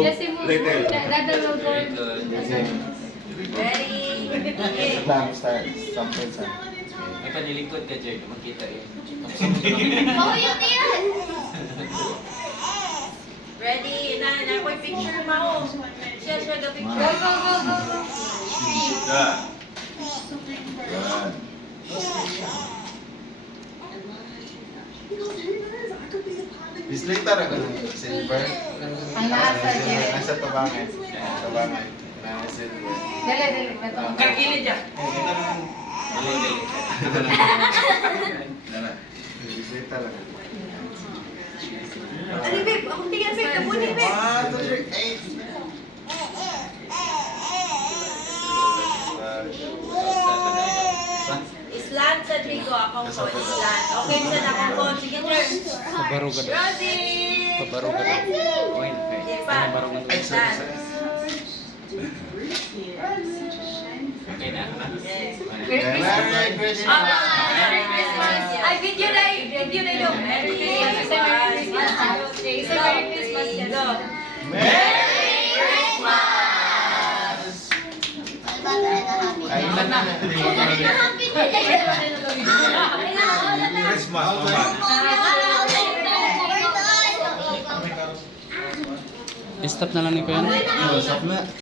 Jesse mo. Dadalaw ko. Ready? Start. Sample sa. May panilikod ka, Jay. Makita yun. Mahuyot yan! Ready? Na ako'y picture mo. Share the picture. Go, go, go, go, go. Yan. Display tara ka ng silver. Ang nasa, Jay. Nasa tabangan. Tabangan. Nasa silver. Dali, dali. Bato. Kagilid niya. Display tara ka. Ano, babe? Akong tingin, babe. Nabuni, babe. 1, 2, 3, 8. Islan sa Trigo. Akong phone. Islan. Okay, saan akong phone? Sige, turn. Pabaro ka. Ready? Pabaro ka. Wait, Sige pa. Ay, sorry, sorry. Okay na. Merry Christmas. Merry Christmas. Merry Christmas. Ay, video na yun. Video na yun. Merry Say Merry Christmas. Say Merry Christmas. Go. Merry Christmas! Ay, ilan na. Christmas. Stop na lang ni Kuya. Stop na.